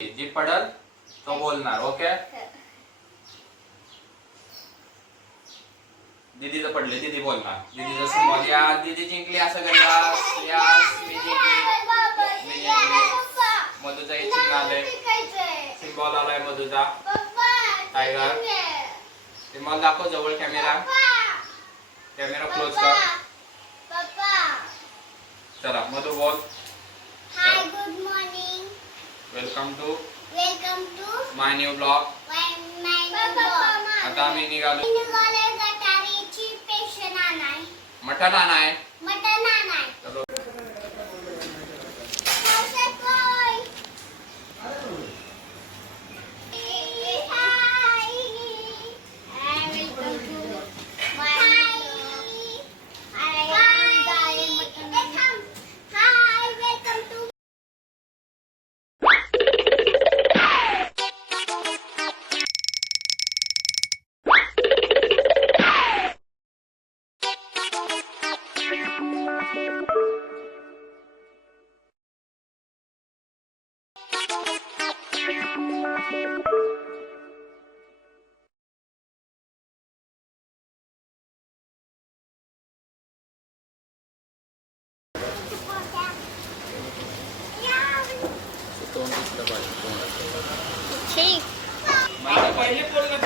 जी पडल तो बोलणार. ओके. दीदीचं पडले दीदी बोलणार. दीदीचं सिम्बॉल या दीदी जिंकली असं करूया. यास मी जिंकली. मधुचा एक चिन्ह आलंय. सिम्बॉल आलाय मधुचा. टायगर. सिम्बॉल दाखव जवळ कॅमेरा. कॅमेरा क्लोज कर. चला मधु बोल. Hi good morning. Welcome to my new blog. आता आता मी निघालो. गटारीची पेशन आणाय. मटण आणाय. चलो.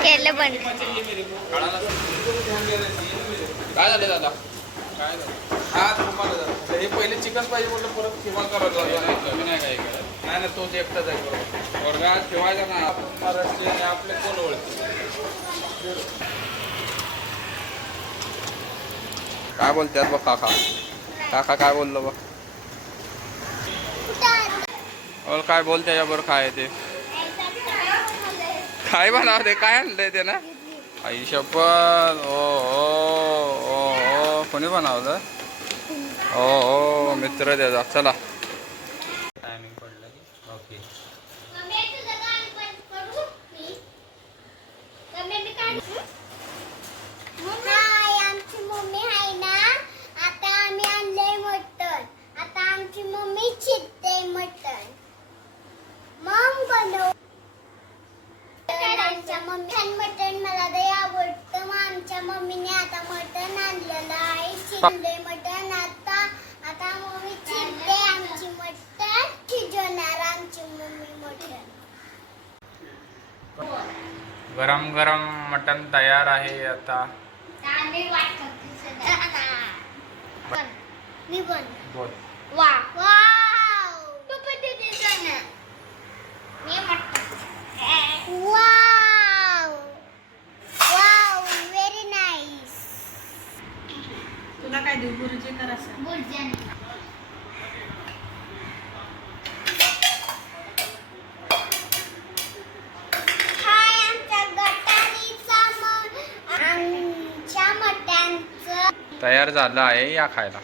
केलं बंद. काय झालं दादा? काय झालं? हा तुम्हाला हे पहिले चिकन पाहिजे म्हटलं परत किंवा करायचं नवीन आहे काय केलं? नाही ना तोच एकटाच आहे बरोबर. वर्गात ठेवायचा ना. आपण महाराष्ट्रीयन आपले कोण ओळखते. काय बोलतात बघ काका. काका काय बोललो बघ. और काय बोल त्याच्याबरोबर काय ते काय बनवते काय आणलंय ते ना. आई शपथ. ओ ओ ओ कोणी बनवलं. ओ ओ मित्र त्याचा. चला टायमिंग पडलं की ओके. आमची मम्मी आहे ना. आता आम्ही आणलंय मटण. आता आमची मम्मी चिरते मटण. मग बनव. आमच्या मम्मी मटण मला लय आवडतं. मग आमच्या मम्मीने आता मटण आणलेलं आहे. चिरले मटण. आता मम्मी चिरते आमची मटण. शिजवणार आमची मम्मी मटण. गरम गरम मटण तयार आहे आता. मी बन. बोल. वा वाव. तू पण देते ना. मी mutton. Wow wow very nice. तुला काय देऊ गुरुजी करा सर. बुर्जानी. हाय आमच्या गटारीचा आमच्या मटणचं तयार झालं आहे या खायला.